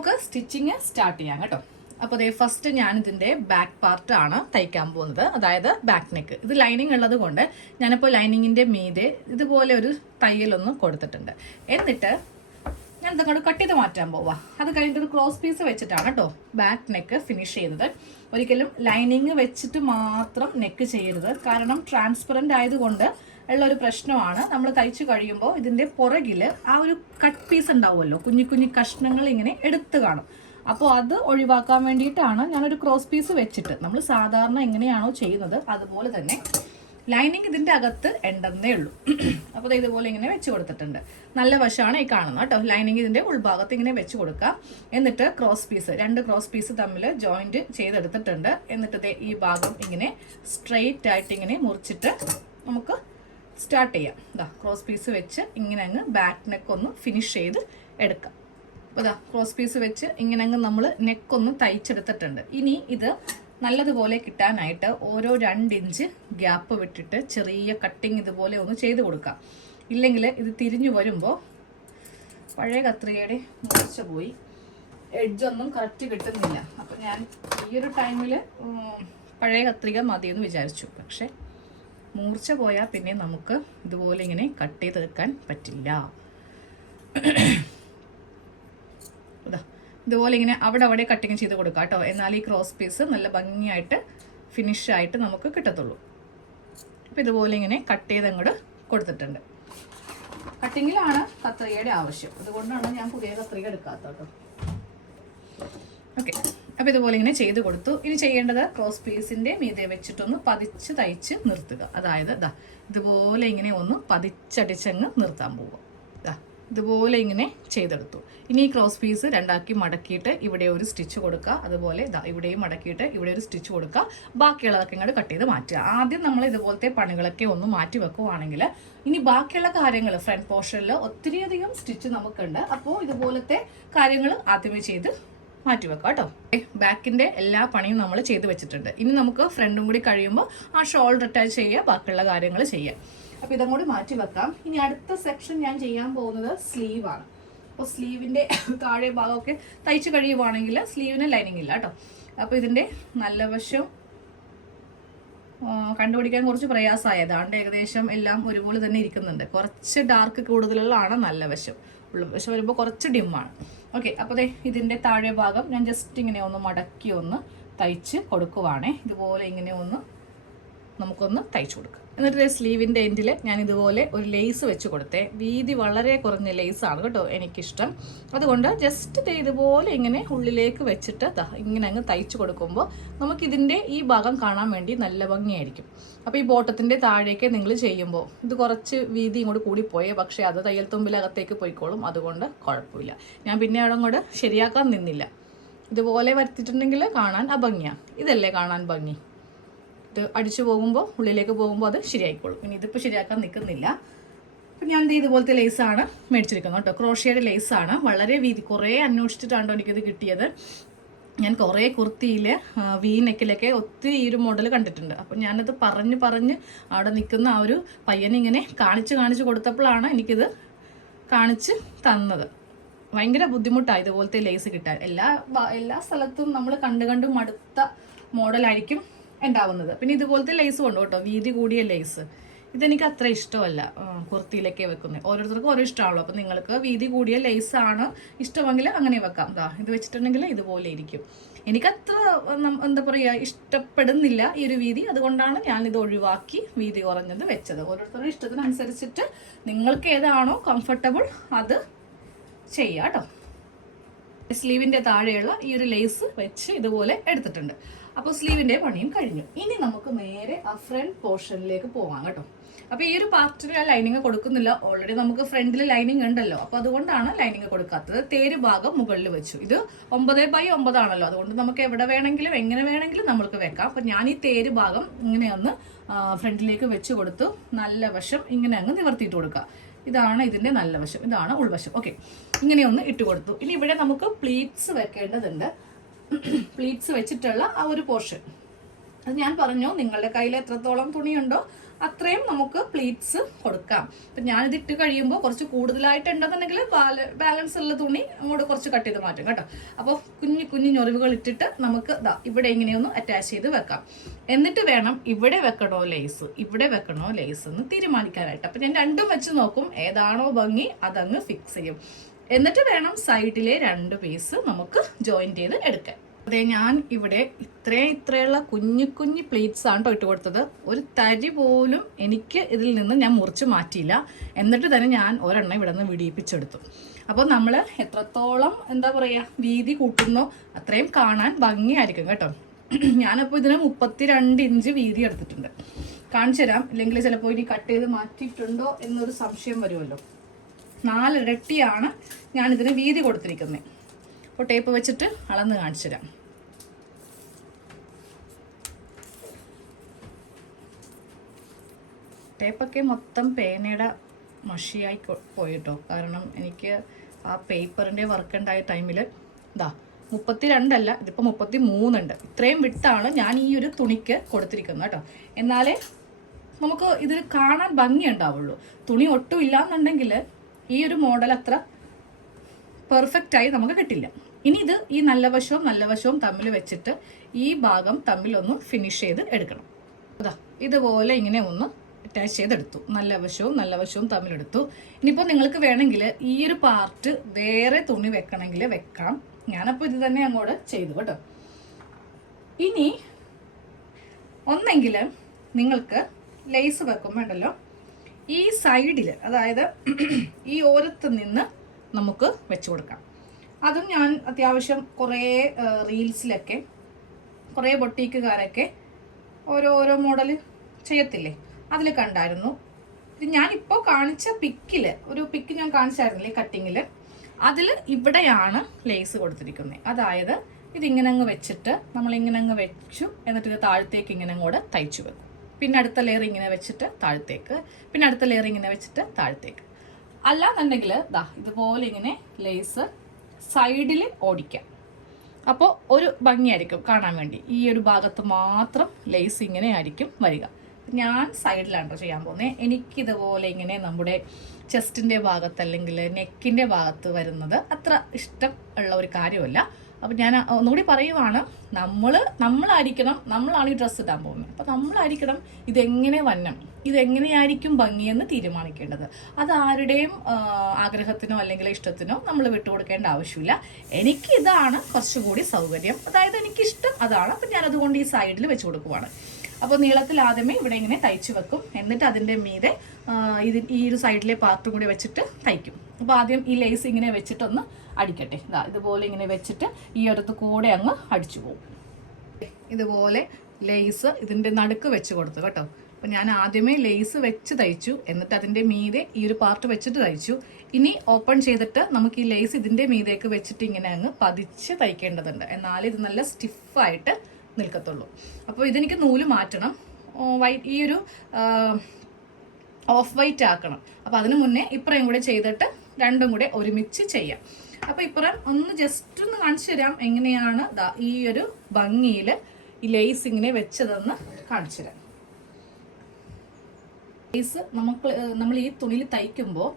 നമുക്ക് stitching start ചെയ്യാം കേട്ടോ. അപ്പോൾ ദേ ഫസ്റ്റ് ഞാൻ ഇതിന്റെ ബാക്ക് പാർട്ട് ആണ് തയ്ക്കാൻ പോകുന്നത്. അതായത് ബാക്ക് നെക്ക് ഇത് ലൈനിങ് ഉള്ളത് കൊണ്ട് ഞാനിപ്പോൾ ലൈനിങ്ങിന്റെ മീതെ ഇതുപോലെ ഒരു തയ്യലൊന്ന് കൊടുത്തിട്ടുണ്ട്. എന്നിട്ട് ഞാൻ ഇതങ്ങോട്ട് കട്ട് ചെയ്ത് മാറ്റാൻ പോവാ. അത് കഴിഞ്ഞിട്ട് ഒരു ക്രോസ് പീസ് വെച്ചിട്ടാണ് കേട്ടോ ബാക്ക് നെക്ക് ഫിനിഷ് ചെയ്യുന്നത് ഒരിക്കലും ലൈനിങ് വെച്ചിട്ട് മാത്രം നെക്ക് ചെയ്യരുത്. കാരണം ട്രാൻസ്പെറന്റ് ആയതുകൊണ്ട് ഉള്ള ഒരു പ്രശ്നമാണ്. നമ്മൾ തയ്ച്ചു കഴിയുമ്പോൾ ഇതിന്റെ പുറകിൽ ആ ഒരു കട്ട് പീസ് ഉണ്ടാവുമല്ലോ. കുഞ്ഞു കുഞ്ഞു കഷ്ണങ്ങൾ ഇങ്ങനെ എടുത്തു കാണും. അപ്പോൾ അത് ഒഴിവാക്കാൻ വേണ്ടിയിട്ടാണ് ഞാനൊരു ക്രോസ് പീസ് വെച്ചിട്ട്. നമ്മൾ സാധാരണ എങ്ങനെയാണോ ചെയ്യുന്നത് അതുപോലെ തന്നെ ലൈനിങ് ഇതിന്റെ അകത്ത് ഉണ്ടെന്നേ ഉള്ളൂ. അപ്പോൾ ഇതുപോലെ ഇങ്ങനെ വെച്ച് കൊടുത്തിട്ടുണ്ട്. നല്ല വശമാണ് ഈ കാണുന്നത് കേട്ടോ. ലൈനിങ് ഇതിന്റെ ഉൾഭാഗത്ത് ഇങ്ങനെ വെച്ച് കൊടുക്കുക എന്നിട്ട് ക്രോസ് പീസ് രണ്ട് ക്രോസ് പീസ് തമ്മിൽ ജോയിന്റ് ചെയ്തെടുത്തിട്ടുണ്ട്. എന്നിട്ട് ഈ ഭാഗം ഇങ്ങനെ സ്ട്രെയിറ്റ് ആയിട്ട് ഇങ്ങനെ മുറിച്ചിട്ട് നമുക്ക് സ്റ്റാർട്ട് ചെയ്യാം. ഇതാ ക്രോസ് പീസ് വെച്ച് ഇങ്ങനെ അങ്ങ് ബാക്ക് നെക്ക് ഒന്ന് ഫിനിഷ് ചെയ്ത് എടുക്കാം. അപ്പോൾ ഇതാ ക്രോസ് പീസ് വെച്ച് ഇങ്ങനെ അങ്ങ് നമ്മൾ നെക്ക് ഒന്ന് തയ്ച്ചെടുത്തിട്ടുണ്ട്. ഇനി ഇത് നല്ലതുപോലെ കിട്ടാനായിട്ട് ഓരോ രണ്ട് ഇഞ്ച് ഗ്യാപ്പ് വിട്ടിട്ട് ചെറിയ കട്ടിങ് ഇതുപോലെ ഒന്ന് ചെയ്ത് കൊടുക്കാം. ഇല്ലെങ്കിൽ ഇത് തിരിഞ്ഞു വരുമ്പോൾ പഴയ കത്രികയുടെ മുറിച്ച് പോയി. എഡ്ജൊന്നും കറക്റ്റ് കിട്ടുന്നില്ല. അപ്പോൾ ഞാൻ ഈ ഒരു ടൈമിൽ പഴയ കത്രിക മതിയെന്ന് വിചാരിച്ചു. പക്ഷേ മൂർച്ച പോയാൽ പിന്നെ നമുക്ക് ഇതുപോലെ ഇങ്ങനെ കട്ട് ചെയ്ത് വെക്കാൻ പറ്റില്ല. ഇതാ ഇതുപോലെ ഇങ്ങനെ അവിടെ അവിടെ കട്ടിങ് ചെയ്ത് കൊടുക്കാം കേട്ടോ. എന്നാൽ ഈ ക്രോസ് പീസ് നല്ല ഭംഗിയായിട്ട് ഫിനിഷ് ആയിട്ട് നമുക്ക് കിട്ടത്തുള്ളൂ. അപ്പോൾ ഇതുപോലെ ഇങ്ങനെ കട്ട് ചെയ്ത് അങ്ങോട്ട് കൊടുത്തിട്ടുണ്ട്. കട്ടിങ്ങിലാണ് കത്രികയുടെ ആവശ്യം. അതുകൊണ്ടാണ് ഞാൻ പുതിയ കത്രിക എടുക്കാത്തത് ഓക്കെ അപ്പോൾ ഇതുപോലെ ഇങ്ങനെ ചെയ്ത് കൊടുത്തു. ഇനി ചെയ്യേണ്ടത് ക്രോസ് പീസിന്റെ മീതെ വെച്ചിട്ടൊന്ന് പതിച്ച് തയ്ച്ച് നിർത്തുക. അതായത് ദാ ഇതുപോലെ ഇങ്ങനെ ഒന്ന് പതിച്ചടിച്ചങ്ങ് നിർത്താൻ പോവുക. ദാ ഇതുപോലെ ഇങ്ങനെ ചെയ്തെടുത്തു. ഇനി ഈ ക്രോസ് പീസ് രണ്ടാക്കി മടക്കിയിട്ട് ഇവിടെ ഒരു സ്റ്റിച്ച് കൊടുക്കുക. അതുപോലെ ഇതാ ഇവിടെയും മടക്കിയിട്ട് ഇവിടെ ഒരു സ്റ്റിച്ച് കൊടുക്കുക. ബാക്കിയുള്ളതൊക്കെ ഇങ്ങോട്ട് കട്ട് ചെയ്ത് മാറ്റുക. ആദ്യം നമ്മൾ ഇതുപോലത്തെ പണികളൊക്കെ ഒന്ന് മാറ്റി വെക്കുവാണെങ്കിൽ ഇനി ബാക്കിയുള്ള കാര്യങ്ങൾ ഫ്രണ്ട് പോർഷനിൽ ഒത്തിരിയധികം സ്റ്റിച്ച് നമുക്കുണ്ട്. അപ്പോൾ ഇതുപോലത്തെ കാര്യങ്ങൾ ആദ്യമേ ചെയ്ത് മാറ്റി വെക്കാം കേട്ടോ ബാക്കിന്റെ എല്ലാ പണിയും നമ്മൾ ചെയ്ത് വെച്ചിട്ടുണ്ട്. ഇനി നമുക്ക് ഫ്രണ്ടും കൂടി കഴിയുമ്പോൾ ആ ഷോൾഡർ അറ്റാച്ച് ചെയ്യുക ബാക്കിയുള്ള കാര്യങ്ങൾ ചെയ്യാം അപ്പോൾ ഇതും കൂടി മാറ്റി വെക്കാം ഇനി അടുത്ത സെക്ഷൻ ഞാൻ ചെയ്യാൻ പോകുന്നത് സ്ലീവ് ആണ്. അപ്പോൾ സ്ലീവിന്റെ താഴെ ഭാഗമൊക്കെ തയ്ച്ച് കഴിയുവാണെങ്കിൽ സ്ലീവിന് ലൈനിങ് ഇല്ല കേട്ടോ. അപ്പോൾ ഇതിന്റെ നല്ല വശം കണ്ടുപിടിക്കാൻ കുറച്ച് പ്രയാസമായതാണ്ട് ഏകദേശം എല്ലാം ഒരുപോലെ തന്നെ ഇരിക്കുന്നുണ്ട്. കുറച്ച് ഡാർക്ക് കൂടുതലുള്ളതാണ് നല്ല വശം. ഉള്ള വശം വരുമ്പോൾ കുറച്ച് ഡിമ്മാണ് ഓക്കെ അപ്പോൾ ദേ ഇതിന്റെ താഴെ ഭാഗം ഞാൻ ജസ്റ്റ് ഇങ്ങനെ ഒന്ന് മടക്കി ഒന്ന് തയ്ച്ച് കൊടുക്കുവാണേ. ഇതുപോലെ ഇങ്ങനെ ഒന്ന് നമുക്കൊന്ന് തയ്ച്ചു കൊടുക്കാം. എന്നിട്ട് സ്ലീവിന്റെ എൻഡിൽ ഞാൻ ഇതുപോലെ ഒരു ലെയ്സ് വെച്ച് കൊടുത്തേ. വീതി വളരെ കുറഞ്ഞ ലെയ്സാണ് കേട്ടോ എനിക്കിഷ്ടം. അതുകൊണ്ട് ജസ്റ്റ് ഇതുപോലെ ഇങ്ങനെ ഉള്ളിലേക്ക് വെച്ചിട്ട് ഇങ്ങനെ അങ്ങ് തയ്ച്ചു കൊടുക്കുമ്പോൾ നമുക്കിതിന്റെ ഈ ഭാഗം കാണാൻ വേണ്ടി നല്ല ഭംഗിയായിരിക്കും. അപ്പോൾ ഈ ബോട്ടത്തിന്റെ താഴേക്ക് നിങ്ങൾ ചെയ്യുമ്പോൾ ഇത് കുറച്ച് വീതി ഇങ്ങോട്ട് കൂടിപ്പോയേ പക്ഷേ അത് തയ്യൽ തുമ്പിലകത്തേക്ക് പോയിക്കോളും. അതുകൊണ്ട് കുഴപ്പമില്ല. ഞാൻ പിന്നെ അവിടെ അങ്ങോട്ട് ശരിയാക്കാൻ നിന്നില്ല. ഇതുപോലെ വരുത്തിയിട്ടുണ്ടെങ്കിൽ കാണാൻ അഭംഗിയാണ് ഇതല്ലേ കാണാൻ ഭംഗി? ഇത് അടിച്ചു പോകുമ്പോൾ ഉള്ളിലേക്ക് പോകുമ്പോൾ അത് ശരിയായിക്കോളും. ഇനി ഇതിപ്പോൾ ശരിയാക്കാൻ നിൽക്കുന്നില്ല. അപ്പം ഞാൻ ദേ ഇതുപോലത്തെ ലേസാണ് മേടിച്ചിരിക്കുന്നത് കേട്ടോ. ക്രോഷ്യയുടെ ലേസാണ് വളരെ വീതി കുറേ അന്വേഷിച്ചിട്ടാണ് എനിക്കിത് കിട്ടിയത്. ഞാൻ കുറേ കുർത്തിയിൽ വീ നെക്കിലൊക്കെ ഒത്തിരി ഈ ഒരു മോഡൽ കണ്ടിട്ടുണ്ട്. അപ്പം ഞാനത് പറഞ്ഞ് പറഞ്ഞ് അവിടെ നിൽക്കുന്ന ആ ഒരു പയ്യനിങ്ങനെ കാണിച്ച് കാണിച്ച് കൊടുത്തപ്പോഴാണ് എനിക്കിത് കാണിച്ച് തന്നത്. ഭയങ്കര ബുദ്ധിമുട്ടാണ് ഇതുപോലത്തെ ലേസ് കിട്ടാൻ. എല്ലാ എല്ലാ സ്ഥലത്തും നമ്മൾ കണ്ട് കണ്ട് മടുത്ത മോഡലായിരിക്കും ഉണ്ടാവുന്നത്. പിന്നെ ഇതുപോലത്തെ ലേസ് കൊണ്ട് കേട്ടോ വീതി കൂടിയ ലേസ് ഇതെനിക്ക് അത്ര ഇഷ്ടമല്ല കുർത്തിയിലൊക്കെ വെക്കുന്നത്. ഓരോരുത്തർക്കും ഓരോ ഇഷ്ടമാണല്ലോ അപ്പം നിങ്ങൾക്ക് വീതി കൂടിയ ലേസ് ആണ് ഇഷ്ടമെങ്കിൽ അങ്ങനെ വെക്കാം. ദാ ഇത് വെച്ചിട്ടുണ്ടെങ്കിൽ ഇതുപോലെ ഇരിക്കും. എനിക്കത്ര എന്താ പറയുക ഇഷ്ടപ്പെടുന്നില്ല ഈ ഒരു വീതി. അതുകൊണ്ടാണ് ഞാൻ ഇത് ഒഴിവാക്കി വീതി കുറഞ്ഞത് വെച്ചത്. ഓരോരുത്തരുടെ ഇഷ്ടത്തിനനുസരിച്ചിട്ട് നിങ്ങൾക്ക് ഏതാണോ കംഫർട്ടബിൾ അത് ചെയ്യാം കേട്ടോ. സ്ലീവിന്റെ താഴെയുള്ള ഈ ഒരു ലേസ് വെച്ച് ഇതുപോലെ എടുത്തിട്ടുണ്ട്. അപ്പോൾ സ്ലീവിന്റെ പണിയും കഴിഞ്ഞു. ഇനി നമുക്ക് നേരെ ആ ഫ്രണ്ട് പോർഷനിലേക്ക് പോവാം കേട്ടോ. അപ്പോൾ ഈ ഒരു പാർട്ടിന് ഞാൻ ലൈനിങ് കൊടുക്കുന്നില്ല. ഓൾറെഡി നമുക്ക് ഫ്രണ്ടിൽ ലൈനിങ് ഉണ്ടല്ലോ. അപ്പോൾ അതുകൊണ്ടാണ് ലൈനിങ് കൊടുക്കാത്തത്. തേര് ഭാഗം മുകളിൽ വെച്ചു. ഇത് ഒമ്പത് ബൈ ഒമ്പതാണല്ലോ അതുകൊണ്ട് നമുക്ക് എവിടെ വേണമെങ്കിലും എങ്ങനെ വേണമെങ്കിലും നമുക്ക് വെക്കാം. അപ്പോൾ ഞാൻ ഈ തേര് ഭാഗം ഇങ്ങനെ ഒന്ന് ഫ്രണ്ടിലേക്ക് വെച്ച് കൊടുത്തു. നല്ല വശം ഇങ്ങനെ അങ്ങ് നിവർത്തിയിട്ട് കൊടുക്കുക ഇതാണ് ഇതിന്റെ നല്ല വശം. ഇതാണ് ഉൾവശം. ഓക്കെ ഇങ്ങനെ ഒന്ന് ഇട്ട് കൊടുത്തു. ഇനി ഇവിടെ നമുക്ക് പ്ലീറ്റ്സ് വെക്കേണ്ടതുണ്ട്. പ്ലീറ്റ്സ് വെച്ചിട്ടുള്ള ആ ഒരു പോർഷൻ. അത് ഞാൻ പറഞ്ഞു നിങ്ങളുടെ കയ്യിൽ എത്രത്തോളം തുണിയുണ്ടോ അത്രയും നമുക്ക് പ്ലീറ്റ്സ് കൊടുക്കാം. അപ്പം ഞാനിത് ഇട്ട് കഴിയുമ്പോൾ കുറച്ച് കൂടുതലായിട്ട് ഉണ്ടെന്നുണ്ടെങ്കിൽ ബാലൻസ് ഉള്ള തുണി അങ്ങോട്ട് കുറച്ച് കട്ട് ചെയ്ത് മാറ്റും കേട്ടോ. അപ്പോൾ കുഞ്ഞു കുഞ്ഞു ഞൊറിവുകൾ ഇട്ടിട്ട് നമുക്ക് ഇതാ ഇവിടെ ഇങ്ങനെയൊന്ന് അറ്റാച്ച് ചെയ്ത് വെക്കാം. എന്നിട്ട് വേണം ഇവിടെ വെക്കണോ ലേസ് ഇവിടെ വെക്കണോ ലേസ് എന്ന് തീരുമാനിക്കാനായിട്ട്. അപ്പം ഞാൻ രണ്ടും വെച്ച് നോക്കും ഏതാണോ ഭംഗി അതങ്ങ് ഫിക്സ് ചെയ്യും. എന്നിട്ട് വേണം സൈഡിലെ രണ്ട് പീസ് നമുക്ക് ജോയിൻ ചെയ്ത് എടുക്കാൻ. അതെ ഞാൻ ഇവിടെ ഇത്രയും ഇത്രയുള്ള കുഞ്ഞു കുഞ്ഞു പ്ലേറ്റ്സ് ആണ് ഇട്ട് കൊടുത്തത്. ഒരു തരി പോലും എനിക്ക് ഇതിൽ നിന്ന് ഞാൻ മുറിച്ച് മാറ്റിയില്ല. എന്നിട്ട് തന്നെ ഞാൻ ഒരെണ്ണം ഇവിടെ നിന്ന് വിടിയിപ്പിച്ചെടുത്തു. അപ്പോൾ നമ്മൾ എത്രത്തോളം എന്താ പറയുക വീതി കൂട്ടുന്നോ അത്രയും കാണാൻ ഭംഗിയായിരിക്കും കേട്ടോ. ഞാനപ്പോൾ ഇതിന് മുപ്പത്തിരണ്ട് ഇഞ്ച് വീതി എടുത്തിട്ടുണ്ട്. കാണിച്ചു തരാം ഇല്ലെങ്കിൽ ചിലപ്പോൾ ഇനി കട്ട് ചെയ്ത് മാറ്റിയിട്ടുണ്ടോ എന്നൊരു സംശയം വരുമല്ലോ. നാലിരട്ടിയാണ് ഞാനിതിന് വീതി കൊടുത്തിരിക്കുന്നത് അപ്പോൾ ടേപ്പ് വെച്ചിട്ട് അളന്ന് കാണിച്ചു തരാം ടേപ്പൊക്കെ മൊത്തം പേനയുടെ മഷിയായി പോയിട്ടോ. കാരണം എനിക്ക് ആ പേപ്പറിന്റെ വർക്ക് ഉണ്ടായ ടൈമിൽ ഇതാ മുപ്പത്തി രണ്ടല്ല ഇതിപ്പോൾ മുപ്പത്തി മൂന്നുണ്ട് ഇത്രയും വിട്ടാണ് ഞാൻ ഈ ഒരു തുണിക്ക് കൊടുത്തിരിക്കുന്നത് കേട്ടോ. എന്നാലേ നമുക്ക് ഇതിൽ കാണാൻ ഭംഗി ഉണ്ടാവുള്ളൂ. തുണി ഒട്ടും ഇല്ലാന്നുണ്ടെങ്കിൽ ഈ ഒരു മോഡൽ അത്ര പെർഫെക്റ്റ് ആയി നമുക്ക് കിട്ടില്ല. ഇനി ഇത് ഈ നല്ല വശവും നല്ല വശവും തമ്മിൽ വെച്ചിട്ട് ഈ ഭാഗം തമ്മിലൊന്ന് ഫിനിഷ് ചെയ്ത് എടുക്കണം. അതാ ഇതുപോലെ ഇങ്ങനെ ഒന്ന് അറ്റാച്ച് ചെയ്തെടുത്തു. നല്ല വശവും നല്ല വശവും തമ്മിലെടുത്തു. ഇനിയിപ്പോൾ നിങ്ങൾക്ക് വേണമെങ്കിൽ ഈ ഒരു പാർട്ട് വേറെ തുണി വെക്കണമെങ്കിൽ വെക്കാം. ഞാനപ്പോൾ ഇത് തന്നെ അങ്ങോട്ട് ചെയ്തു കേട്ടോ. ഇനി ഒന്നെങ്കിൽ നിങ്ങൾക്ക് ലേസ് വെക്കുമ്പോൾ ഉണ്ടല്ലോ ഈ സൈഡിൽ അതായത് ഈ ഓരത്ത് നിന്ന് നമുക്ക് വെച്ച് കൊടുക്കാം. അതും ഞാൻ അത്യാവശ്യം കുറേ റീൽസിലൊക്കെ കുറേ ബൊട്ടീക്കുകാരൊക്കെ ഓരോ ഓരോ മോഡൽ ചെയ്യത്തില്ലേ? അതിൽ കണ്ടായിരുന്നു. ഇത് ഞാനിപ്പോൾ കാണിച്ച പിക്കിൽ ഒരു പിക്ക് ഞാൻ കാണിച്ചായിരുന്നില്ലേ കട്ടിങ്ങിൽ അതിൽ ഇവിടെയാണ് ലേസ് കൊടുത്തിരിക്കുന്നത് അതായത് ഇതിങ്ങനെ അങ്ങ് വെച്ചിട്ട് നമ്മൾ ഇങ്ങനെ അങ്ങ് വെച്ചു എന്നിട്ട് ഇത് താഴത്തേക്ക് ഇങ്ങനെ അങ്ങോട്ട് തയ്ച്ചു വെക്കും. പിന്നെ അടുത്ത ലെയർ ഇങ്ങനെ വെച്ചിട്ട് താഴത്തേക്ക്. പിന്നെ അടുത്ത ലെയർ ഇങ്ങനെ വെച്ചിട്ട് താഴത്തേക്ക്. അല്ലാന്നുണ്ടെങ്കിൽ ദാ ഇതുപോലെ ഇങ്ങനെ ലേസ് സൈഡിൽ ഓടിക്കാം. അപ്പോൾ ഒരു ഭംഗിയായിരിക്കും കാണാൻ വേണ്ടി. ഈ ഒരു ഭാഗത്ത് മാത്രം ലേസ് ഇങ്ങനെ ആയിരിക്കും വരിക. ഞാൻ സൈഡിലാണ് ചെയ്യാൻ പോകുന്നത് എനിക്കിതുപോലെ ഇങ്ങനെ നമ്മുടെ ചെസ്റ്റിന്റെ ഭാഗത്ത് അല്ലെങ്കിൽ നെക്കിന്റെ ഭാഗത്ത് വരുന്നത് അത്ര ഇഷ്ടം ഉള്ള ഒരു കാര്യമല്ല. അപ്പം ഞാൻ ഒന്നുകൂടി പറയുവാണ്. നമ്മൾ നമ്മളായിരിക്കണം നമ്മളാണ് ഈ ഡ്രസ്സ് ഇടാൻ പോകുന്നത്. അപ്പം നമ്മളായിരിക്കണം ഇതെങ്ങനെ വന്നം ഇതെങ്ങനെയായിരിക്കും ഭംഗിയെന്ന് തീരുമാനിക്കേണ്ടത്. അത് ആരുടെയും ആഗ്രഹത്തിനോ അല്ലെങ്കിൽ ഇഷ്ടത്തിനോ നമ്മൾ വിട്ടുകൊടുക്കേണ്ട ആവശ്യമില്ല. എനിക്ക് ഇതാണ് കുറച്ചുകൂടി സൗകര്യം. അതായത് എനിക്കിഷ്ടം അതാണ്. അപ്പം ഞാൻ അതുകൊണ്ട് ഈ സൈഡിൽ വെച്ച് കൊടുക്കുവാണ്. അപ്പോൾ നീളത്തിൽ ആദ്യമേ ഇവിടെ ഇങ്ങനെ തയ്ച്ചു വെക്കും. എന്നിട്ട് അതിന്റെ മീതെ ഇത് ഈ ഒരു സൈഡിലെ പാർട്ടും കൂടി വെച്ചിട്ട് തയ്ക്കും. അപ്പോൾ ആദ്യം ഈ ലേസ് ഇങ്ങനെ വെച്ചിട്ടൊന്ന് അടിക്കട്ടെ. ഇതാ ഇതുപോലെ ഇങ്ങനെ വെച്ചിട്ട് ഈ അടുത്ത് കൂടെ അങ്ങ് അടിച്ചു പോകും. ഇതുപോലെ ലേസ് ഇതിന്റെ നടുക്ക് വെച്ച് കൊടുത്തു കേട്ടോ. അപ്പോൾ ഞാൻ ആദ്യമേ ലേസ് വെച്ച് തയ്ച്ചു. എന്നിട്ട് അതിന്റെ മീതെ ഈ ഒരു പാർട്ട് വെച്ചിട്ട് തയ്ച്ചു. ഇനി ഓപ്പൺ ചെയ്തിട്ട് നമുക്ക് ഈ ലേസ് ഇതിന്റെ മീതേക്ക് വെച്ചിട്ട് ഇങ്ങനെ അങ്ങ് പതിച്ച് തയ്ക്കേണ്ടതുണ്ട്. എന്നാലേ ഇത് നല്ല സ്റ്റിഫായിട്ട് നിൽക്കത്തുള്ളൂ. അപ്പോൾ ഇതെനിക്ക് നൂൽ മാറ്റണം. വൈറ്റ് ഈ ഒരു ഓഫ് വൈറ്റ് ആക്കണം. അപ്പോൾ അതിന് മുന്നേ ഇപ്പറയും കൂടെ ചെയ്തിട്ട് രണ്ടും കൂടെ ഒരുമിച്ച് ചെയ്യാം. അപ്പോൾ ഇപ്പുറം ഒന്ന് ജസ്റ്റ് ഒന്ന് കാണിച്ചു തരാം എങ്ങനെയാണ് ഈ ഒരു ഭംഗിയിൽ ഈ ലേസ് ഇങ്ങനെ വെച്ചതെന്ന് കാണിച്ചു തരാം. ലേസ് നമുക്ക് നമ്മൾ ഈ തുണിയിൽ തയ്ക്കുമ്പോൾ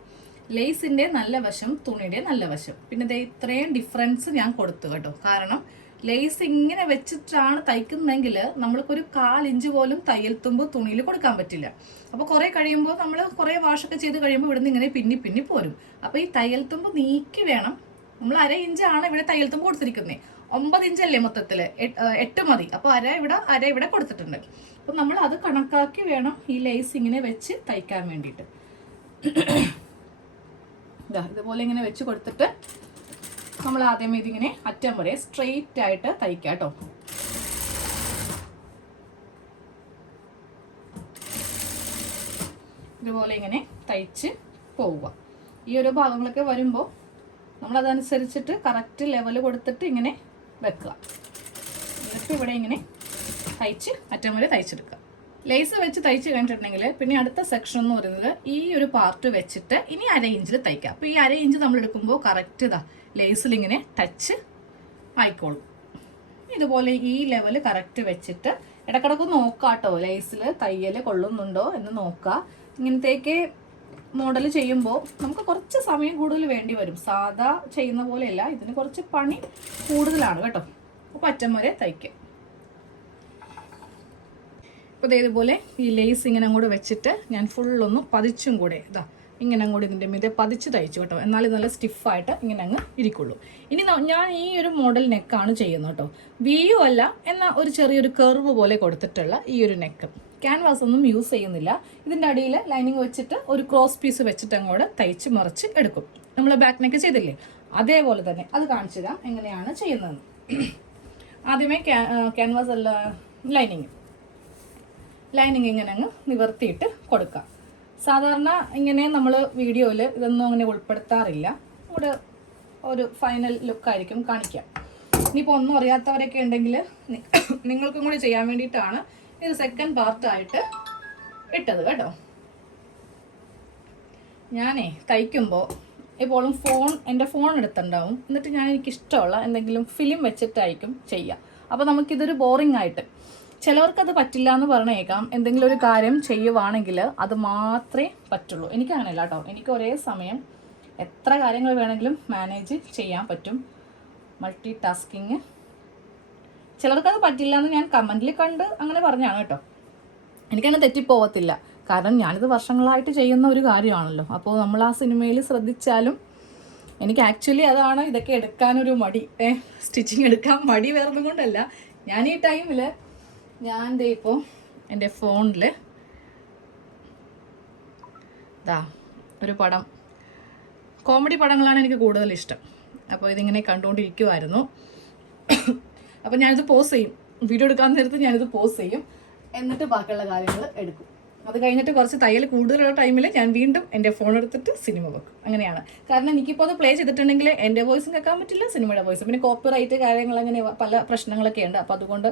ലേസിന്റെ നല്ല വശം തുണിയുടെ നല്ല വശം. പിന്നെ ഇത്രയും ഡിഫറൻസ് ഞാൻ കൊടുത്തു കേട്ടോ. കാരണം ലേസ് ഇങ്ങനെ വെച്ചിട്ടാണ് തയ്ക്കുന്നതെങ്കിൽ നമ്മൾക്കൊരു കാലിഞ്ച് പോലും തയ്യൽ തുമ്പ് തുണിയിൽ കൊടുക്കാൻ പറ്റില്ല. അപ്പോൾ കുറേ കഴിയുമ്പോൾ നമ്മൾ കുറേ വാഷൊക്കെ ചെയ്ത് കഴിയുമ്പോൾ ഇവിടുന്ന് ഇങ്ങനെ പിന്നി പിന്നി പോരും. അപ്പോൾ ഈ തയ്യൽ തുമ്പ് നീക്കി വേണം. നമ്മൾ അര ഇഞ്ചാണ് ഇവിടെ തയ്യൽ തുമ്പ് കൊടുത്തിരിക്കുന്നത് ഒമ്പത് ഇഞ്ചല്ലേ മൊത്തത്തിൽ? എട്ട് മതി. അപ്പോൾ അര ഇവിടെ അര ഇവിടെ കൊടുത്തിട്ടുണ്ട്. അപ്പം നമ്മൾ അത് കണക്കാക്കി വേണം ഈ ലേസ് ഇങ്ങനെ വെച്ച് തയ്ക്കാൻ വേണ്ടിയിട്ട്. ഇതാ ഇതുപോലെ ഇങ്ങനെ വെച്ച് കൊടുത്തിട്ട് നമ്മൾ ആദ്യമേ ഇതിങ്ങനെ അറ്റം വരെ സ്ട്രെയിറ്റ് ആയിട്ട് തയ്ക്കാം കേട്ടോ. ഇതുപോലെ ഇങ്ങനെ തയ്ച്ച് പോവുക. ഈ ഒരു ഭാഗങ്ങളൊക്കെ വരുമ്പോൾ നമ്മളതനുസരിച്ചിട്ട് കറക്റ്റ് ലെവൽ കൊടുത്തിട്ട് ഇങ്ങനെ വെക്കുക. എന്നിട്ട് ഇവിടെ ഇങ്ങനെ തയ്ച്ച് അറ്റം വരെ തയ്ച്ചെടുക്കുക. ലേസ് വെച്ച് തയ്ച്ച് കഴിഞ്ഞിട്ടുണ്ടെങ്കിൽ പിന്നെ അടുത്ത സെക്ഷൻ എന്ന് പറയുന്നത് ഈ ഒരു പാർട്ട് വെച്ചിട്ട് ഇനി അര ഇഞ്ചിൽ തയ്ക്കുക അപ്പോൾ ഈ അര ഇഞ്ച് നമ്മൾ എടുക്കുമ്പോൾ കറക്റ്റ് ഇതാ. ലേസിൽ ഇങ്ങനെ ടച്ച് ആയിക്കോളും. ഇതുപോലെ ഈ ലെവൽ കറക്റ്റ് വെച്ചിട്ട് ഇടക്കിടക്ക് നോക്കാട്ടോ ലേസിൽ തയ്യൽ കൊള്ളുന്നുണ്ടോ എന്ന് നോക്കുക ഇങ്ങനത്തേക്ക് മോഡൽ ചെയ്യുമ്പോൾ നമുക്ക് കുറച്ച് സമയം കൂടുതൽ വേണ്ടി വരും. സാധാ ചെയ്യുന്ന പോലെയല്ല ഇതിന് കുറച്ച് പണി കൂടുതലാണ് കേട്ടോ. അപ്പോൾ അറ്റം വരെ തയ്ക്കുക അപ്പോൾ ഇതുപോലെ ഈ ലേസ് ഇങ്ങനെ അങ്ങോട്ട് വെച്ചിട്ട് ഞാൻ ഫുള്ളൊന്ന് പതിച്ചും കൂടെ. ഇതാ ഇങ്ങനെ അങ്ങോട്ട് ഇതിന്റെ മീതെ പതിച്ച് തയ്ച്ചു കേട്ടോ. എന്നാലും നല്ല സ്റ്റിഫായിട്ട് ഇങ്ങനെ അങ്ങ് ഇരിക്കുള്ളൂ. ഇനി ഞാൻ ഈ ഒരു മോഡൽ നെക്കാണ് ചെയ്യുന്നത് കേട്ടോ. വിയു അല്ല എന്നാൽ ഒരു ചെറിയൊരു കർവ് പോലെ കൊടുത്തിട്ടുള്ള ഈ ഒരു നെക്ക് ക്യാൻവാസ് ഒന്നും യൂസ് ചെയ്യുന്നില്ല. ഇതിന്റെ അടിയിൽ ലൈനിങ് വെച്ചിട്ട് ഒരു ക്രോസ് പീസ് വെച്ചിട്ട് അങ്ങോട്ട് തയ്ച്ച് മറിച്ച് എടുക്കും. നമ്മൾ ബാക്ക് നെക്ക് ചെയ്തില്ലേ? അതേപോലെ തന്നെ അത് കാണിച്ചു തരാം എങ്ങനെയാണ് ചെയ്യുന്നത്. ആദ്യമേ ക്യാൻവാസ് അല്ല ലൈനിങ് ലൈനിങ് ഇങ്ങനെ അങ്ങ് നിവർത്തിയിട്ട് കൊടുക്കാം. സാധാരണ ഇങ്ങനെ നമ്മൾ വീഡിയോയിൽ ഇതൊന്നും അങ്ങനെ ഉൾപ്പെടുത്താറില്ല. ഇവിടെ ഒരു ഫൈനൽ ലുക്കായിരിക്കും കാണിക്കാം. ഇനിയിപ്പോൾ ഒന്നും അറിയാത്തവരൊക്കെ ഉണ്ടെങ്കിൽ നിങ്ങൾക്കും കൂടി ചെയ്യാൻ വേണ്ടിയിട്ടാണ് ഇത് സെക്കൻഡ് പാർട്ടായിട്ട് ഇട്ടത് കേട്ടോ. ഞാനേ തയ്ക്കുമ്പോൾ എപ്പോഴും ഫോൺ എന്റെ ഫോൺ എടുത്തുണ്ടാവും എന്നിട്ട് ഞാൻ എനിക്കിഷ്ടമുള്ള എന്തെങ്കിലും ഫിലിം വെച്ചിട്ടായിരിക്കും ചെയ്യുക അപ്പോൾ നമുക്കിതൊരു ബോറിംഗ് ആയിട്ട് ചിലവർക്കത് പറ്റില്ല എന്ന് പറഞ്ഞേക്കാം. എന്തെങ്കിലും ഒരു കാര്യം ചെയ്യുവാണെങ്കിൽ അത് മാത്രമേ പറ്റുള്ളൂ. എനിക്ക് അങ്ങനെയല്ല കേട്ടോ എനിക്ക് ഒരേ സമയം എത്ര കാര്യങ്ങൾ വേണമെങ്കിലും മാനേജ് ചെയ്യാൻ പറ്റും. മൾട്ടി ടാസ്കിങ് ചിലർക്കത് പറ്റില്ല എന്ന് ഞാൻ കമന്റിൽ കണ്ട് അങ്ങനെ പറഞ്ഞാണ് കേട്ടോ. എനിക്കങ്ങനെ തെറ്റിപ്പോവത്തില്ല. കാരണം ഞാനിത് വർഷങ്ങളായിട്ട് ചെയ്യുന്ന ഒരു കാര്യമാണല്ലോ. അപ്പോൾ നമ്മൾ ആ സിനിമയിൽ ശ്രദ്ധിച്ചാലും എനിക്ക് ആക്ച്വലി അതാണ് ഇതൊക്കെ എടുക്കാനൊരു മടി. സ്റ്റിച്ചിങ് എടുക്കാൻ മടി വേറൊന്നും കൊണ്ടല്ല. ഞാൻ ഈ ടൈമിൽ ഞാൻ ദേ ഇപ്പോൾ എന്റെ ഫോണിൽ ഇതാ ഒരു പടം. കോമഡി പടങ്ങളാണ് എനിക്ക് കൂടുതൽ ഇഷ്ടം. അപ്പോൾ ഇതിങ്ങനെ കണ്ടുകൊണ്ടിരിക്കുമായിരുന്നു അപ്പോൾ ഞാനിത് പോസ് ചെയ്യും. വീഡിയോ എടുക്കാൻ നേരത്ത് ഞാനിത് പോസ് ചെയ്യും. എന്നിട്ട് ബാക്കിയുള്ള കാര്യങ്ങൾ എടുക്കും. അത് കഴിഞ്ഞിട്ട് കുറച്ച് തയ്യൽ കൂടുതലുള്ള ടൈമിൽ ഞാൻ വീണ്ടും എന്റെ ഫോൺ എടുത്തിട്ട് സിനിമ വെക്കും. അങ്ങനെയാണ്. കാരണം എനിക്കിപ്പോൾ അത് പ്ലേ ചെയ്തിട്ടുണ്ടെങ്കിൽ എന്റെ വോയിസും കേൾക്കാൻ പറ്റില്ല സിനിമയുടെ വോയിസും. പിന്നെ കോപ്പി റൈറ്റ് കാര്യങ്ങൾ അങ്ങനെ പല പ്രശ്നങ്ങളൊക്കെ ഉണ്ട്. അപ്പോൾ അതുകൊണ്ട്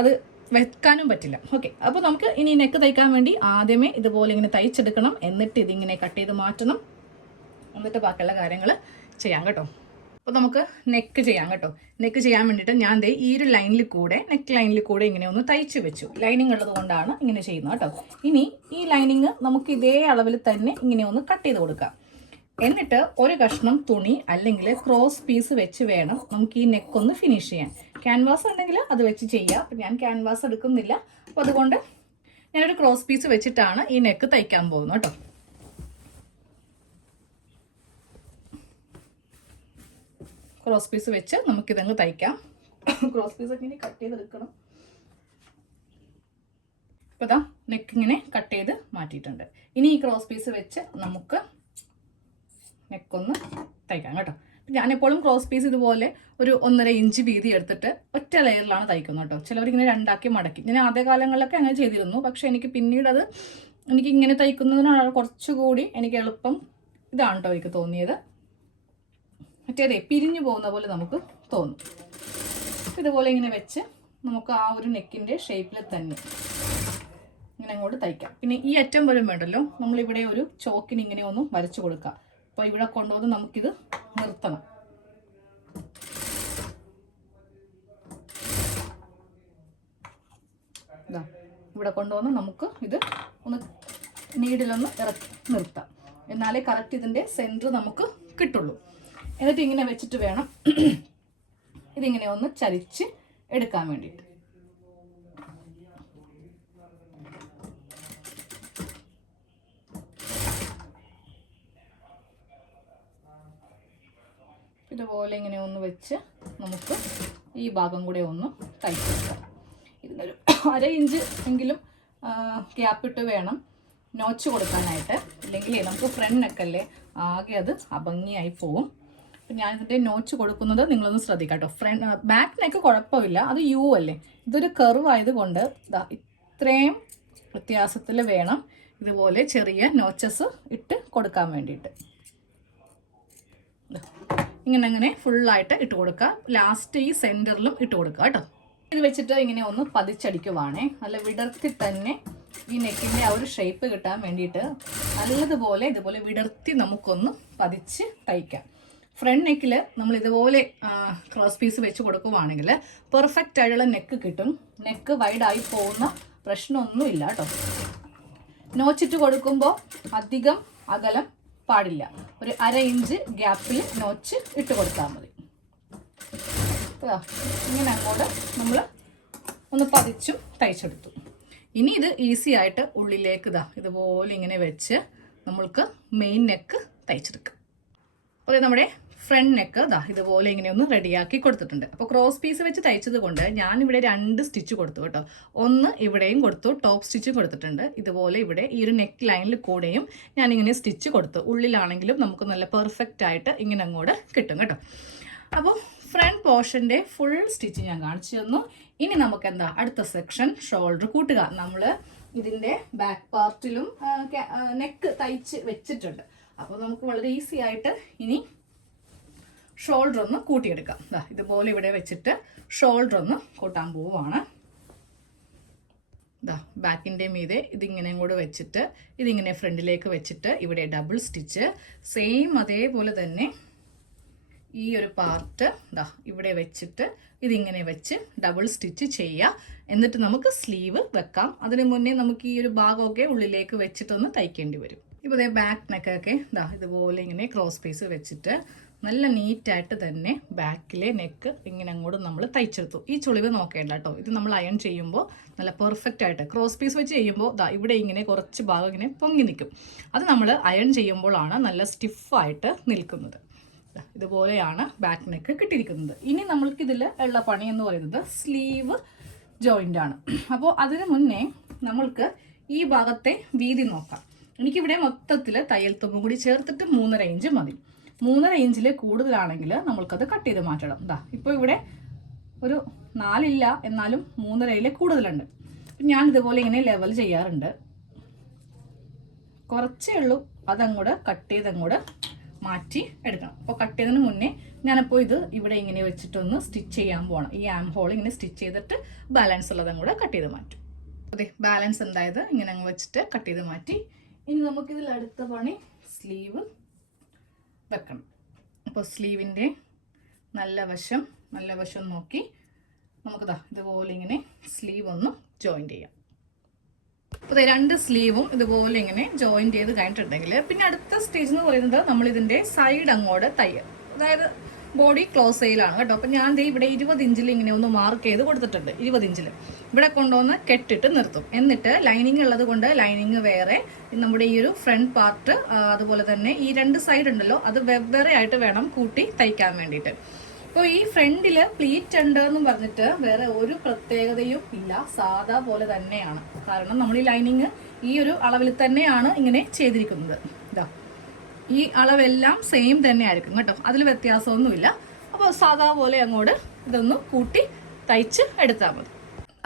അത് വെക്കാനും പറ്റില്ല. ഓക്കെ അപ്പോൾ നമുക്ക് ഇനി നെക്ക് തയ്ക്കാൻ വേണ്ടി ആദ്യമേ ഇതുപോലെ ഇങ്ങനെ തയ്ച്ചെടുക്കണം. എന്നിട്ട് ഇതിങ്ങനെ കട്ട് ചെയ്ത് മാറ്റണം. എന്നിട്ട് ബാക്കിയുള്ള കാര്യങ്ങൾ ചെയ്യാം കേട്ടോ. അപ്പോൾ നമുക്ക് നെക്ക് ചെയ്യാം കേട്ടോ. നെക്ക് ചെയ്യാൻ വേണ്ടിയിട്ട് ഞാൻ ദേ ഈ ഒരു ലൈനിൽ കൂടെ നെക്ക് ലൈനിൽ കൂടെ ഇങ്ങനെ ഒന്ന് തയ്ച്ച് വെച്ചു. ലൈനിങ് ഉള്ളത് കൊണ്ടാണ് ഇങ്ങനെ ചെയ്യുന്നത് കേട്ടോ. ഇനി ഈ ലൈനിങ് നമുക്ക് ഇതേ അളവിൽ തന്നെ ഇങ്ങനെ ഒന്ന് കട്ട് ചെയ്ത് കൊടുക്കാം. എന്നിട്ട് ഒരു കഷ്ണം തുണി അല്ലെങ്കിൽ ക്രോസ് പീസ് വെച്ച് വേണം നമുക്ക് ഈ നെക്ക് ഒന്ന് ഫിനിഷ് ചെയ്യാൻ. ക്യാൻവാസ് ഉണ്ടെങ്കിൽ അത് വെച്ച് ചെയ്യാം. അപ്പം ഞാൻ ക്യാൻവാസ് എടുക്കുന്നില്ല. അപ്പോൾ അതുകൊണ്ട് ഞാനൊരു ക്രോസ് പീസ് വെച്ചിട്ടാണ് ഈ നെക്ക് തയ്ക്കാൻ പോകുന്നത് കേട്ടോ. ക്രോസ് പീസ് വെച്ച് നമുക്കിതങ്ങ് തയ്ക്കാം. ക്രോസ് പീസ് ഇങ്ങനെ കട്ട് ചെയ്തെടുക്കണം. ഇപ്പോൾ ഇതാ നെക്ക് ഇങ്ങനെ കട്ട് ചെയ്ത് മാറ്റിയിട്ടുണ്ട്. ഇനി ഈ ക്രോസ് പീസ് വെച്ച് നമുക്ക് നെക്കൊന്ന് തയ്ക്കാം കേട്ടോ. ഞാനെപ്പോഴും ക്രോസ് പീസ് ഇതുപോലെ ഒരു ഒന്നര ഇഞ്ച് വീതി എടുത്തിട്ട് ഒറ്റ ലെയറിലാണ് തയ്ക്കുന്നത് കേട്ടോ. ചിലവരിങ്ങനെ രണ്ടാക്കി മടക്കി. ഞാൻ ആദ്യ കാലങ്ങളിലൊക്കെ അങ്ങനെ ചെയ്തിരുന്നു. പക്ഷേ എനിക്ക് പിന്നീട് അത് എനിക്ക് ഇങ്ങനെ തയ്ക്കുന്നതിനാണ് കുറച്ചുകൂടി എനിക്ക് എളുപ്പം ഇതാണ് കേട്ടോ എനിക്ക് തോന്നിയത്. മറ്റേ മറ്റേതേ പിരിഞ്ഞു പോകുന്ന പോലെ നമുക്ക് തോന്നും. ഇതുപോലെ ഇങ്ങനെ വെച്ച് നമുക്ക് ആ ഒരു നെക്കിന്റെ ഷേപ്പിൽ തന്നെ ഇങ്ങനെ അങ്ങോട്ട് തയ്ക്കാം. പിന്നെ ഈ അറ്റം വരും വേണ്ടല്ലോ. നമ്മളിവിടെ ഒരു ചോക്കിന് ഇങ്ങനെ ഒന്ന് വരച്ചു കൊടുക്കാം. അപ്പോൾ ഇവിടെ കൊണ്ടുവന്ന് നമുക്കിത് നിർത്തണം. ഇവിടെ കൊണ്ടുവന്ന് നമുക്ക് ഇത് ഒന്ന് നീഡിലൊന്ന് ഇറക്കി നിർത്താം. എന്നാലേ കറക്റ്റ് ഇതിന്റെ സെന്റർ നമുക്ക് കിട്ടുള്ളൂ. എന്നിട്ട് ഇങ്ങനെ വെച്ചിട്ട് വേണം ഇതിങ്ങനെ ഒന്ന് ചരിച്ച് എടുക്കാൻ വേണ്ടിയിട്ട്. ഇതുപോലെ ഇങ്ങനെ ഒന്ന് വെച്ച് നമുക്ക് ഈ ഭാഗം കൂടെ ഒന്ന് തയ്ച്ചെടുക്കാം ഇതിനൊരു അര ഇഞ്ച് എങ്കിലും ഗ്യാപ്പിട്ട് വേണം നോച്ച് കൊടുക്കാനായിട്ട്. ഇല്ലെങ്കിൽ നമുക്ക് ഫ്രണ്ട് നെക്കല്ലേ ആകെ അത് അഭംഗിയായി പോവും. അപ്പം ഞാനിതിന്റെ നോച്ച് കൊടുക്കുന്നത് നിങ്ങളൊന്ന് ശ്രദ്ധിക്കാം കേട്ടോ ഫ്രണ്ട് ബാക്ക് നെക്ക് കുഴപ്പമില്ല. അത് യു അല്ലേ. ഇതൊരു കർവ് ആയതുകൊണ്ട് ഇത്രയും വ്യത്യാസത്തിൽ വേണം ഇതുപോലെ ചെറിയ നോച്ചസ് ഇട്ട് കൊടുക്കാൻ വേണ്ടിയിട്ട്. ഇങ്ങനെ അങ്ങനെ ഫുള്ളായിട്ട് ഇട്ട് കൊടുക്കുക. ലാസ്റ്റ് ഈ സെന്ററിലും ഇട്ട് കൊടുക്കുക കേട്ടോ. ഇത് വെച്ചിട്ട് ഇങ്ങനെ ഒന്ന് പതിച്ചടിക്കുവാണേ. നല്ല വിടർത്തി തന്നെ ഈ നെക്കിന്റെ ആ ഒരു ഷേപ്പ് കിട്ടാൻ വേണ്ടിയിട്ട് നല്ലതുപോലെ ഇതുപോലെ വിടർത്തി നമുക്കൊന്ന് പതിച്ച് തയ്ക്കാം. ഫ്രണ്ട് നെക്കിൽ നമ്മൾ ഇതുപോലെ ക്രോസ് പീസ് വെച്ച് കൊടുക്കുവാണെങ്കിൽ പെർഫെക്റ്റ് ആയിട്ടുള്ള നെക്ക് കിട്ടും. നെക്ക് വൈഡായി പോകുന്ന പ്രശ്നമൊന്നുമില്ല കേട്ടോ. നോച്ചിട്ട് കൊടുക്കുമ്പോൾ അധികം അകലം പാടില്ല. ഒരു അര ഇഞ്ച് ഗ്യാപ്പിൽ നോച്ച് ഇട്ട് കൊടുത്താൽ മതി. ഇങ്ങനെ അങ്ങോട്ട് നമ്മൾ ഒന്ന് പതിച്ചും തയ്ച്ചെടുത്തു. ഇനി ഇത് ഈസി ആയിട്ട് ഉള്ളിലേക്ക് ഇതാ ഇതുപോലെ ഇങ്ങനെ വെച്ച് നമ്മൾക്ക് മെയിൻ നെക്ക് തയ്ച്ചെടുക്കാം. അപ്പോൾ നമ്മുടെ ഫ്രണ്ട് നെക്ക് ഇതാ ഇതുപോലെ ഇങ്ങനെ ഒന്ന് റെഡിയാക്കി കൊടുത്തിട്ടുണ്ട്. അപ്പോൾ ക്രോസ് പീസ് വെച്ച് തയ്ച്ചത് കൊണ്ട് ഞാൻ ഇവിടെ രണ്ട് സ്റ്റിച്ച് കൊടുത്തു കേട്ടോ. ഒന്ന് ഇവിടെയും കൊടുത്തു ടോപ്പ് സ്റ്റിച്ച് കൊടുത്തിട്ടുണ്ട്. ഇതുപോലെ ഇവിടെ ഈ ഒരു നെക്ക് ലൈനിൽ കൂടെയും ഇങ്ങനെ സ്റ്റിച്ച് കൊടുത്തു. ഉള്ളിലാണെങ്കിലും നമുക്ക് നല്ല പെർഫെക്റ്റ് ആയിട്ട് ഇങ്ങനെ അങ്ങോട്ട് കിട്ടും കേട്ടോ. അപ്പോൾ ഫ്രണ്ട് പോർഷന്റെ ഫുൾ സ്റ്റിച്ച് ഞാൻ കാണിച്ചു തന്നു. ഇനി നമുക്ക് എന്താ? അടുത്ത സെക്ഷൻ ഷോൾഡർ കൂട്ടുക. നമ്മൾ ഇതിന്റെ ബാക്ക് പാർട്ടിലും നെക്ക് തയ്ച്ച് വെച്ചിട്ടുണ്ട്. അപ്പോൾ നമുക്ക് വളരെ ഈസി ആയിട്ട് ഇനി ഷോൾഡർ ഒന്ന് കൂട്ടിയെടുക്കാം. ഇതുപോലെ ഇവിടെ വെച്ചിട്ട് ഷോൾഡർ ഒന്ന് കൂട്ടാൻ പോവുകയാണ് ഇതാ ബാക്കിന്റെ മീതെ ഇതിങ്ങനെ കൂടെ വെച്ചിട്ട് ഇതിങ്ങനെ ഫ്രണ്ടിലേക്ക് വെച്ചിട്ട് ഇവിടെ ഡബിൾ സ്റ്റിച്ച് സെയിം അതേപോലെ തന്നെ ഈ ഒരു പാർട്ട് ഇതാ ഇവിടെ വെച്ചിട്ട് ഇതിങ്ങനെ വെച്ച് ഡബിൾ സ്റ്റിച്ച് ചെയ്യുക എന്നിട്ട് നമുക്ക് സ്ലീവ് വെക്കാം. അതിന് മുന്നേ നമുക്ക് ഈ ഒരു ഭാഗമൊക്കെ ഉള്ളിലേക്ക് വെച്ചിട്ടൊന്ന് തയ്ക്കേണ്ടി വരും. ഇപ്പോൾ ബാക്ക് നെക്കൊക്കെ ഇതാ ഇതുപോലെ ഇങ്ങനെ ക്രോസ് പീസ് വെച്ചിട്ട് നല്ല നീറ്റായിട്ട് തന്നെ ബാക്കിലെ നെക്ക് ഇങ്ങനെ അങ്ങോട്ട് നമ്മൾ തയ്ച്ചെടുത്തു. ഈ ചുളിവ് നോക്കേണ്ട കേട്ടോ ഇത് നമ്മൾ അയൺ ചെയ്യുമ്പോൾ നല്ല പെർഫെക്റ്റ് ആയിട്ട് ക്രോസ് പീസ് വെച്ച് ചെയ്യുമ്പോൾ ദാ ഇവിടെ ഇങ്ങനെ കുറച്ച് ഭാഗം ഇങ്ങനെ പൊങ്ങി നിൽക്കും. അത് നമ്മൾ അയൺ ചെയ്യുമ്പോഴാണ് നല്ല സ്റ്റിഫായിട്ട് നിൽക്കുന്നത്. ഇതുപോലെയാണ് ബാക്ക് നെക്ക് കിട്ടിയിരിക്കുന്നത്. ഇനി നമ്മൾക്ക് ഇതിൽ ഉള്ള പണി എന്ന് പറയുന്നത് സ്ലീവ് ജോയിന്റ് ആണ്. അപ്പോൾ അതിന് മുന്നേ നമ്മൾക്ക് ഈ ഭാഗത്തെ വീതി നോക്കാം. എനിക്കിവിടെ മൊത്തത്തിൽ തയ്യൽ തുമ്പും കൂടി ചേർത്തിട്ട് മൂന്നര ഇഞ്ച് മതി. മൂന്നര ഇഞ്ചിൽ കൂടുതലാണെങ്കിൽ നമ്മൾക്കത് കട്ട് ചെയ്ത് മാറ്റണം. ഇതാ ഇപ്പോൾ ഇവിടെ ഒരു നാലില്ല എന്നാലും മൂന്നരയിൽ കൂടുതലുണ്ട്. ഞാൻ ഇതുപോലെ ഇങ്ങനെ ലെവൽ ചെയ്യാറുണ്ട്. കുറച്ചേ ഉള്ളൂ അതങ്ങോട്ട് കട്ട് ചെയ്തങ്ങോട്ട് മാറ്റി എടുക്കണം. അപ്പോൾ കട്ട് ചെയ്തതിന് മുന്നേ ഞാനപ്പോൾ ഇത് ഇവിടെ ഇങ്ങനെ വെച്ചിട്ടൊന്ന് സ്റ്റിച്ച് ചെയ്യാൻ പോകണം ഈ ആം ഹോൾ ഇങ്ങനെ സ്റ്റിച്ച് ചെയ്തിട്ട് ബാലൻസ് ഉള്ളതും കൂടെ കട്ട് ചെയ്ത് മാറ്റും. അതെ ബാലൻസ് ഉണ്ടായത് ഇങ്ങനെ അങ്ങ് വെച്ചിട്ട് കട്ട് ചെയ്ത് മാറ്റി. ഇനി നമുക്കിതിൽ അടുത്ത പണി സ്ലീവ് വെക്കണം. അപ്പോൾ സ്ലീവിന്റെ നല്ല വശം നല്ല വശം നോക്കി നമുക്കിതാ ഇതുപോലെ ഇങ്ങനെ സ്ലീവ് ഒന്ന് ജോയിൻ ചെയ്യാം. അപ്പോൾ രണ്ട് സ്ലീവും ഇതുപോലെ ഇങ്ങനെ ജോയിൻ ചെയ്ത് കഴിഞ്ഞിട്ടുണ്ടെങ്കിൽ പിന്നെ അടുത്ത സ്റ്റേജ് എന്ന് പറയുന്നത് നമ്മളിതിന്റെ സൈഡ് അങ്ങോട്ട് തയ്യൽ അതായത് ബോഡി ക്ലോസ് ചെയ്യലാണ് കേട്ടോ. അപ്പം ഞാൻ ദേ ഇവിടെ ഇരുപത് ഇഞ്ചിൽ ഇങ്ങനെ ഒന്ന് മാർക്ക് ചെയ്ത് കൊടുത്തിട്ടുണ്ട്. ഇരുപത് ഇഞ്ചിൽ ഇവിടെ കൊണ്ടുവന്ന് കെട്ടിട്ട് നിർത്തും. എന്നിട്ട് ലൈനിങ് ഉള്ളത് കൊണ്ട് ലൈനിങ് വേറെ നമ്മുടെ ഈ ഒരു ഫ്രണ്ട് പാർട്ട് അതുപോലെ തന്നെ ഈ രണ്ട് സൈഡ് ഉണ്ടല്ലോ അത് വെവ്വേറെ ആയിട്ട് വേണം കൂട്ടി തയ്ക്കാൻ വേണ്ടിയിട്ട്. അപ്പോൾ ഈ ഫ്രണ്ടിൽ പ്ലീറ്റ് ഉണ്ട് എന്ന് പറഞ്ഞിട്ട് വേറെ ഒരു പ്രത്യേകതയും ഇല്ല. സാധാ പോലെ തന്നെയാണ്. കാരണം നമ്മൾ ഈ ലൈനിങ് ഈ ഒരു അളവിൽ തന്നെയാണ് ഇങ്ങനെ ചെയ്തിരിക്കുന്നത്. ഈ അളവെല്ലാം സെയിം തന്നെ ആയിരിക്കും കേട്ടോ. അതിൽ വ്യത്യാസമൊന്നുമില്ല. അപ്പോൾ സാധാ പോലെ അങ്ങോട്ട് ഇതൊന്ന് കൂട്ടി തയ്ച്ച് എടുത്താൽ മതി.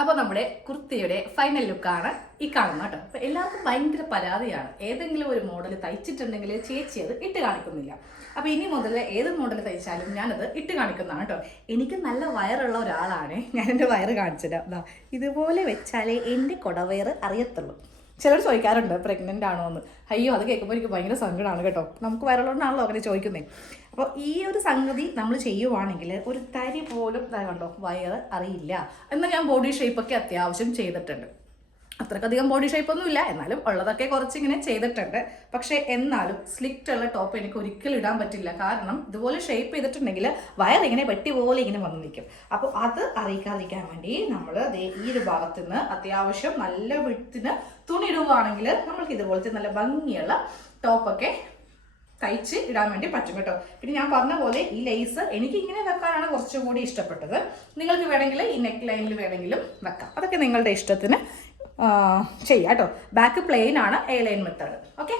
അപ്പോൾ നമ്മുടെ കുർത്തിയുടെ ഫൈനൽ ലുക്കാണ് ഈ കാണുന്നത് കേട്ടോ. അപ്പോൾ എല്ലാവർക്കും ഭയങ്കര പരാതിയാണ്. ഏതെങ്കിലും ഒരു മോഡൽ തയ്ച്ചിട്ടുണ്ടെങ്കിൽ ചേച്ചി അത് ഇട്ട് കാണിക്കുന്നില്ല. അപ്പോൾ ഇനി മുതൽ ഏത് മോഡൽ തയ്ച്ചാലും ഞാനത് ഇട്ട് കാണിക്കുന്നതാണ് കേട്ടോ. എനിക്ക് നല്ല വയറുള്ള ഒരാളാണ്. ഞാൻ എന്റെ വയറ് കാണിച്ചിട്ടാ ഇതുപോലെ വെച്ചാലേ എന്റെ കുടവയറ് അറിയത്തുള്ളൂ. ചിലർ ചോദിക്കാറുണ്ട് പ്രഗ്നന്റ് ആണോ എന്ന് അയ്യോ അത് കേൾക്കുമ്പോൾ എനിക്ക് ഭയങ്കര സങ്കടമാണ് കേട്ടോ. നമുക്ക് വയറുള്ളതുകൊണ്ടാണല്ലോ അങ്ങനെ ചോദിക്കുന്നത് അപ്പോൾ ഈ ഒരു സംഗതി നമ്മൾ ചെയ്യുവാണെങ്കിൽ ഒരു തരി പോലും കണ്ടോ വയറ് അറിയില്ല. എന്നാൽ ഞാൻ ബോഡി ഷേപ്പൊക്കെ അത്യാവശ്യം ചെയ്തിട്ടുണ്ട്. അത്രക്കധികം ബോഡി ഷേപ്പ് ഒന്നും ഇല്ല. എന്നാലും ഉള്ളതൊക്കെ കുറച്ച് ഇങ്ങനെ ചെയ്തിട്ടുണ്ട്. പക്ഷേ എന്നാലും സ്ലിക്റ്റ് ഉള്ള ടോപ്പ് എനിക്ക് ഒരിക്കലും ഇടാൻ പറ്റില്ല. കാരണം ഇതുപോലെ ഷേപ്പ് ചെയ്തിട്ടുണ്ടെങ്കിൽ വയർ ഇങ്ങനെ വെട്ടി പോലെ ഇങ്ങനെ വന്ന് നിൽക്കും. അപ്പോൾ അത് അറിയിക്കാതിരിക്കാൻ വേണ്ടി നമ്മൾ ഈ ഒരു ഭാഗത്ത് നിന്ന് അത്യാവശ്യം നല്ല വിത്തിന് തുണി ഇടുകയാണെങ്കിൽ നമ്മൾക്ക് ഇതുപോലത്തെ നല്ല ഭംഗിയുള്ള ടോപ്പൊക്കെ തയ്ച്ച് ഇടാൻ വേണ്ടി പറ്റും കേട്ടോ. പിന്നെ ഞാൻ പറഞ്ഞ പോലെ ഈ ലേസ് എനിക്ക് ഇങ്ങനെ വെക്കാനാണ് കുറച്ചും കൂടി ഇഷ്ടപ്പെട്ടത്. നിങ്ങൾക്ക് വേണമെങ്കിൽ ഈ നെക്ക് ലൈനിൽ വേണമെങ്കിലും വെക്കാം. അതൊക്കെ നിങ്ങളുടെ ഇഷ്ടത്തിന് ചെയ്യാം കേട്ടോ. ബാക്ക് പ്ലെയിൻ ആണ് എ ലൈൻ മെത്തേഡ് ഓക്കെ